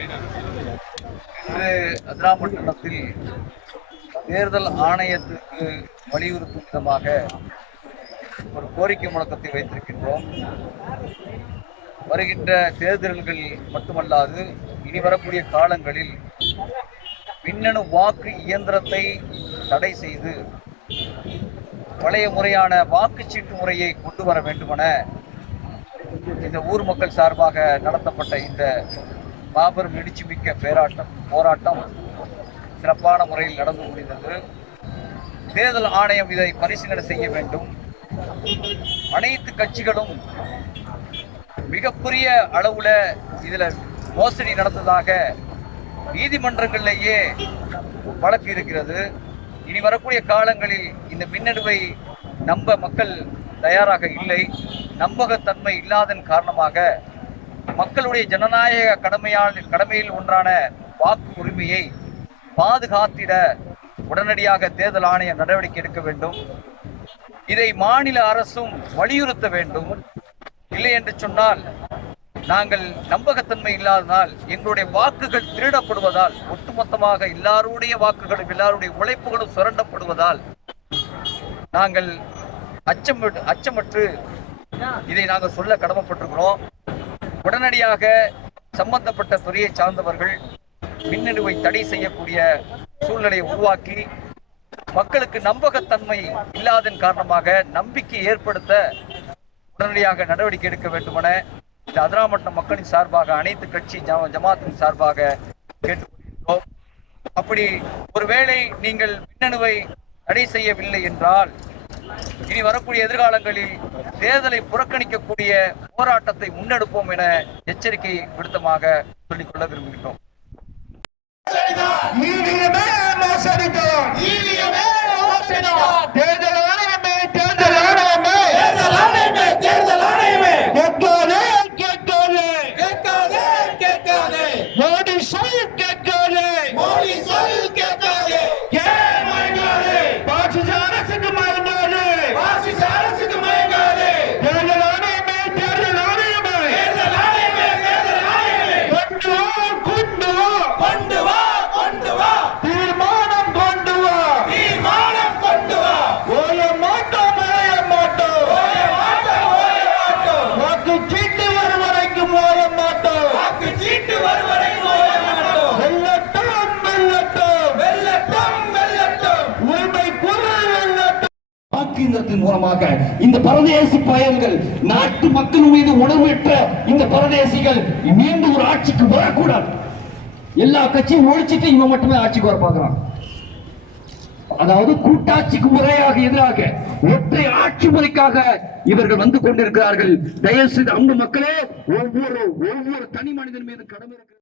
இன்று அதிராமண்டலத்தில் தேர்தல் ஆணையத்திற்கு வலியுறுத்தும் விதமாக ஒரு கோரிக்கை முழக்கத்தை வைத்திருக்கின்றோம். வருகின்ற தேர்தல்கள் மட்டுமல்லாது இனி வரக்கூடிய காலங்களில் மின்னணு வாக்கு இயந்திரத்தை தடை செய்து பழைய முறையான வாக்குச்சீட்டு முறையை கொண்டு வர வேண்டுமென இந்த ஊர் மக்கள் சார்பாக நடத்தப்பட்ட இந்த மாபெரும் எழுச்சிமிக்க போராட்டம் சிறப்பான முறையில் நடந்து முடிந்தது. தேர்தல் ஆணையம் இதை பரிசீலனை செய்ய வேண்டும். அனைத்து கட்சிகளும் மிகப்பெரிய அளவுல இதுல மோசடி நடந்ததாக நீதிமன்றங்களிலேயே வழக்கு இருக்கிறது. இனி வரக்கூடிய காலங்களில் இந்த மின்னணுவை நம்ப மக்கள் தயாராக இல்லை. நம்பகத்தன்மை இல்லாதன் காரணமாக மக்களுடைய ஜனநாயக கடமையில் ஒன்றான வாக்கு உரிமையை பாதுகாத்திட உடனடியாக தேர்தல் ஆணையம் நடவடிக்கை எடுக்க வேண்டும். இதை மாநில அரசும் வலியுறுத்த வேண்டும். இல்லை என்று சொன்னால் நாங்கள் நம்பகத்தன்மை இல்லாததால் எங்களுடைய வாக்குகள் திருடப்படுவதால், ஒட்டுமொத்தமாக எல்லாருடைய வாக்குகளும் எல்லாருடைய உழைப்புகளும் சுரண்டப்படுவதால் நாங்கள் அச்சமற்று இதை நாங்கள் சொல்ல கடமைப்பட்டிருக்கிறோம். உடனடியாக சம்பந்தப்பட்ட துறையை சார்ந்தவர்கள் மின்னணுவை தடை செய்யக்கூடிய சூழ்நிலையை உருவாக்கி மக்களுக்கு நம்பகத்தன்மை இல்லாதன் காரணமாக நம்பிக்கை ஏற்படுத்த உடனடியாக நடவடிக்கை எடுக்க வேண்டுமென இந்த அதிராமட்டம் மக்களின் சார்பாக அனைத்து கட்சி ஜமாத்தின் சார்பாக கேட்டுக்கொள்கிறோம். அப்படி ஒருவேளை நீங்கள் மின்னணுவை தடை செய்யவில்லை என்றால் இனி வரக்கூடிய எதிர்காலங்களில் தேர்தலை புறக்கணிக்கக்கூடிய போராட்டத்தை முன்னெடுப்போம் என எச்சரிக்கை விடுத்தமாக சொல்லிக்கொள்ள விரும்புகிறோம். மூலமாக இந்த பரதேசி பயல்கள் நாட்டு மக்கள் மீது உணர்வற்ற இந்த பரதேசிகள் மீண்டும் ஒரு ஆட்சிக்கு வரக்கூடாது. எல்லா கட்சியும் ஒழிச்சிட்டு இவன் மட்டுமே ஆட்சிக்கு வர பார்க்கிறான். அதாவது கூட்டாட்சிக்கு முறையாக எதிராக ஒற்றை ஆட்சி முறைக்காக இவர்கள் வந்து கொண்டிருக்கிறார்கள். தயவு செய்து அந்த மக்களே ஒவ்வொரு தனி மனிதன் மீது கடமை